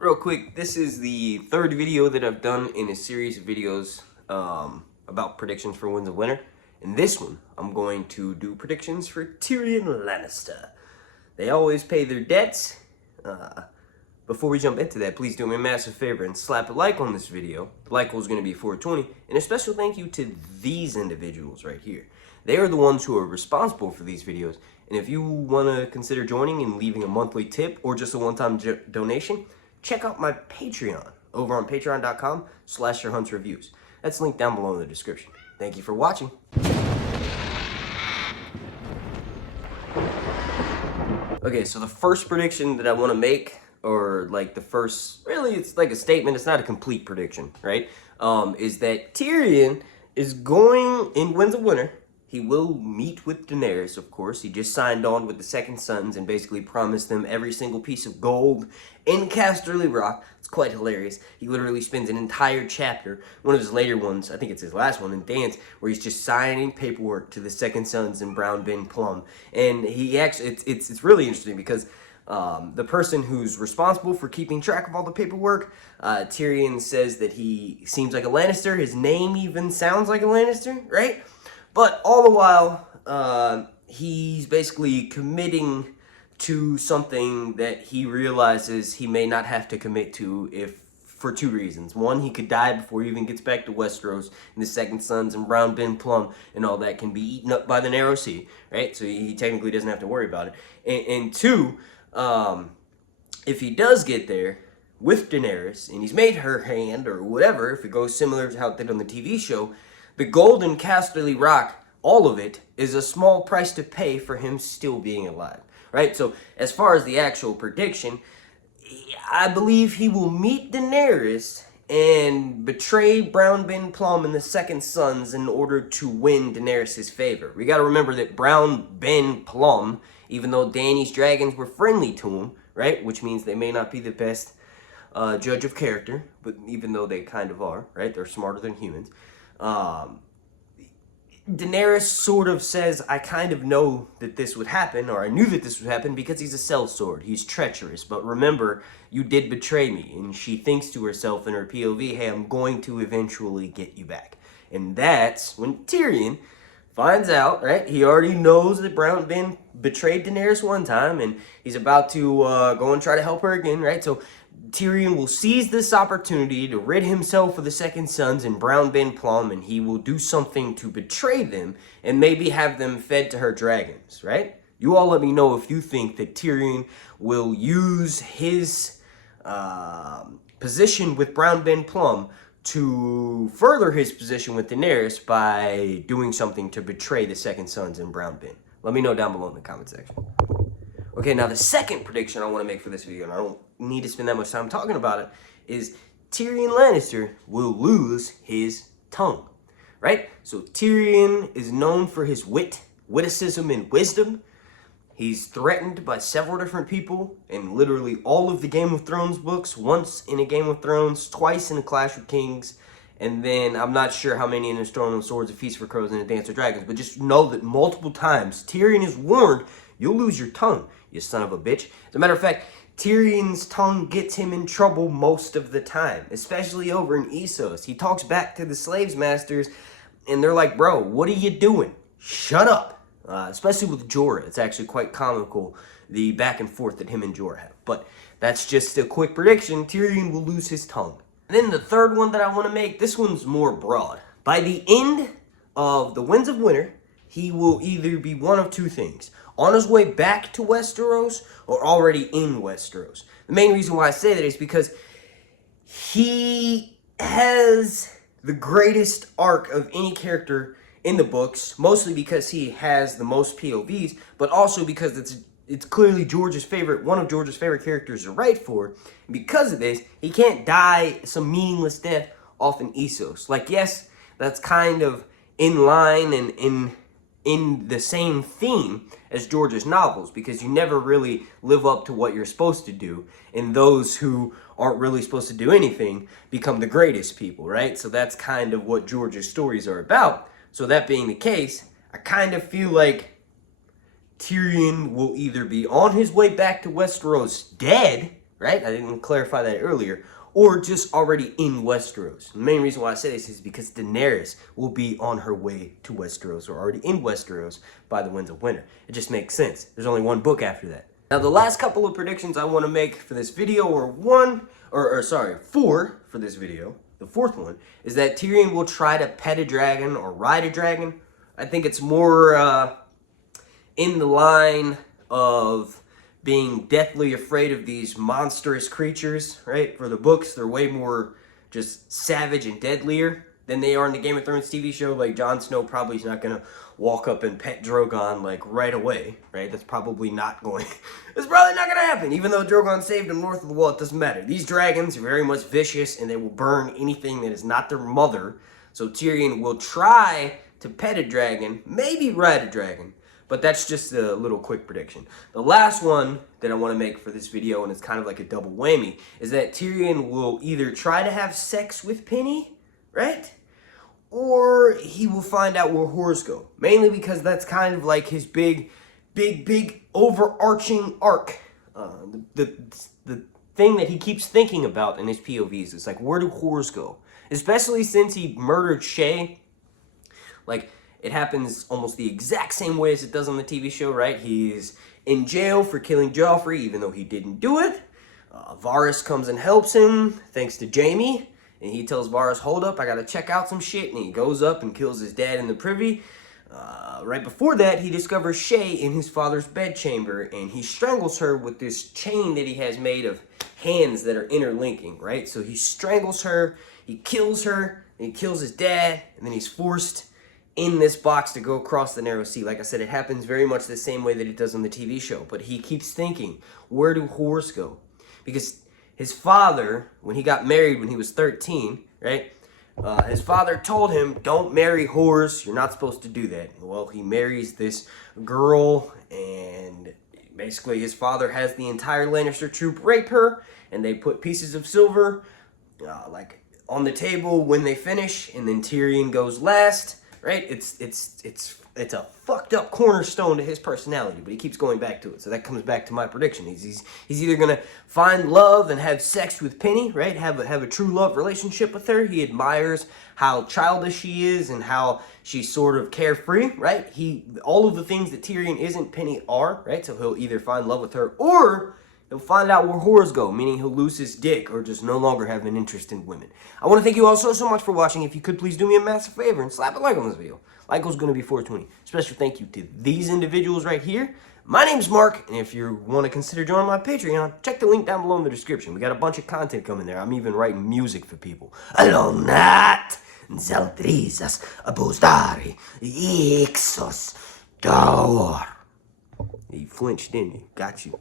Real quick, this is the third video that I've done in a series of videos about predictions for Winds of Winter. In this one, I'm going to do predictions for Tyrion Lannister. They always pay their debts. Before we jump into that, please do me a massive favor and slap a like on this video. The like goal is going to be 420. And a special thank you to these individuals right here. They are the ones who are responsible for these videos. And if you want to consider joining and leaving a monthly tip or just a one-time donation, check out my Patreon over on patreon.com/YourHuntsReviews. That's linked down below in the description. Thank you for watching. Okay, so the first prediction that I want to make, or like the first, really it's like a statement, it's not a complete prediction, right? Is that Tyrion is going, in Winds of Winter, he will meet with Daenerys, of course. He just signed on with the Second Sons and basically promised them every single piece of gold in Casterly Rock. It's quite hilarious. He literally spends an entire chapter, one of his later ones, I think it's his last one in Dance, where he's just signing paperwork to the Second Sons and Brown Ben Plum. And he actually, it's really interesting because the person who's responsible for keeping track of all the paperwork, Tyrion says that he seems like a Lannister. His name even sounds like a Lannister, right? But all the while, he's basically committing to something that he realizes he may not have to commit to for two reasons. One, he could die before he even gets back to Westeros, and the Second Sons and Brown Ben Plum and all that can be eaten up by the Narrow Sea, right? So he technically doesn't have to worry about it. And two, if he does get there with Daenerys, and he's made her hand or whatever, if it goes similar to how it did on the TV show, the gold in Casterly Rock, all of it, is a small price to pay for him still being alive, right? So as far as the actual prediction, I believe he will meet Daenerys and betray Brown Ben Plum and the Second Sons in order to win Daenerys' favor. We got to remember that Brown Ben Plum, even though Dany's dragons were friendly to him, right, which means they may not be the best judge of character, but even though they kind of are, right, they're smarter than humans. Daenerys sort of says, I kind of know that this would happen, or I knew that this would happen because he's a sellsword. He's treacherous, but remember, you did betray me. And she thinks to herself in her POV, hey, I'm going to eventually get you back. And that's when Tyrion finds out, right? He already knows that Brown Ben betrayed Daenerys one time, and he's about to go and try to help her again, right? So Tyrion will seize this opportunity to rid himself of the Second Sons and Brown Ben Plum, and he will do something to betray them and maybe have them fed to her dragons, right? You all let me know if you think that Tyrion will use his position with Brown Ben Plum to further his position with Daenerys by doing something to betray the Second Sons and Brown Ben. Let me know down below in the comment section. Okay, now the second prediction I want to make for this video, and I don't need to spend that much time talking about it, is Tyrion Lannister will lose his tongue, right? So Tyrion is known for his witticism, and wisdom. He's threatened by several different people in literally all of the Game of Thrones books, once in a Game of Thrones, twice in a Clash of Kings, and then I'm not sure how many in A Storm of Swords, A Feast for Crows, and A Dance of Dragons, but just know that multiple times Tyrion is warned, you'll lose your tongue, you son of a bitch. As a matter of fact, Tyrion's tongue gets him in trouble most of the time, especially over in Essos. He talks back to the slaves masters, and they're like, bro, what are you doing? Shut up. Especially with Jorah. It's actually quite comical, the back and forth that him and Jorah have. But that's just a quick prediction. Tyrion will lose his tongue. And then the third one that I want to make, this one's more broad. By the end of the Winds of Winter, he will either be one of two things: on his way back to Westeros or already in Westeros. The main reason why I say that is because he has the greatest arc of any character in the books, mostly because he has the most POVs, but also because it's clearly one of George's favorite characters to write for. And because of this, he can't die some meaningless death off in Essos. Like, yes, that's kind of in line and in the same theme as George's novels, because you never really live up to what you're supposed to do, and those who aren't really supposed to do anything become the greatest people, right? So that's kind of what George's stories are about. So that being the case, I kind of feel like Tyrion will either be on his way back to Westeros dead, right? I didn't clarify that earlier. Or just already in Westeros. The main reason why I say this is because Daenerys will be on her way to Westeros, or already in Westeros by the Winds of Winter. It just makes sense. There's only one book after that. Now, the last couple of predictions I want to make for this video are four for this video. The fourth one is that Tyrion will try to pet a dragon or ride a dragon. I think it's more in the line of being deathly afraid of these monstrous creatures, right? For the books, they're way more just savage and deadlier than they are in the Game of Thrones TV show. Like, Jon Snow probably is not going to walk up and pet Drogon, like, right away, right? That's probably not going to happen. Even though Drogon saved him north of the wall, it doesn't matter. These dragons are very much vicious, and they will burn anything that is not their mother. So Tyrion will try to pet a dragon, maybe ride a dragon. But that's just a little quick prediction. The last one that I want to make for this video, and it's kind of like a double whammy, is that Tyrion will either try to have sex with Penny, right? Or he will find out where whores go. Mainly because that's kind of like his big overarching arc. The thing that he keeps thinking about in his POVs is like, where do whores go? Especially since he murdered Shae. Like, it happens almost the exact same way as it does on the TV show, right? He's in jail for killing Joffrey, even though he didn't do it. Varys comes and helps him, thanks to Jaime. And he tells Varys, hold up, I gotta check out some shit. And he goes up and kills his dad in the privy. Right before that, he discovers Shae in his father's bedchamber. And he strangles her with this chain that he has made of hands that are interlinking, right? So he strangles her, he kills her, and he kills his dad. And then he's forced in this box to go across the narrow sea. Like I said, it happens very much the same way that it does on the TV show. But he keeps thinking, where do whores go? Because his father, when he got married when he was 13, right? His father told him, don't marry whores. You're not supposed to do that. Well, he marries this girl, and basically his father has the entire Lannister troop rape her, and they put pieces of silver like on the table when they finish, and then Tyrion goes last. Right? It's a fucked up cornerstone to his personality, but he keeps going back to it. So that comes back to my prediction. He's either gonna find love and have sex with Penny, right? Have a true love relationship with her. He admires how childish she is and how she's sort of carefree, right? All of the things that Tyrion isn't, Penny are, right? So he'll either find love with her, or he'll find out where whores go, meaning he'll lose his dick or just no longer have an interest in women. I want to thank you all so much for watching. If you could please do me a massive favor and slap a like on this video. Like goes going to be 420. Special thank you to these individuals right here. My name's Mark, and if you want to consider joining my Patreon, check the link down below in the description. We got a bunch of content coming there. I'm even writing music for people. Along that, Zaltrizas, Abostari, Ixos, Dawar. He flinched, didn't he? Got you.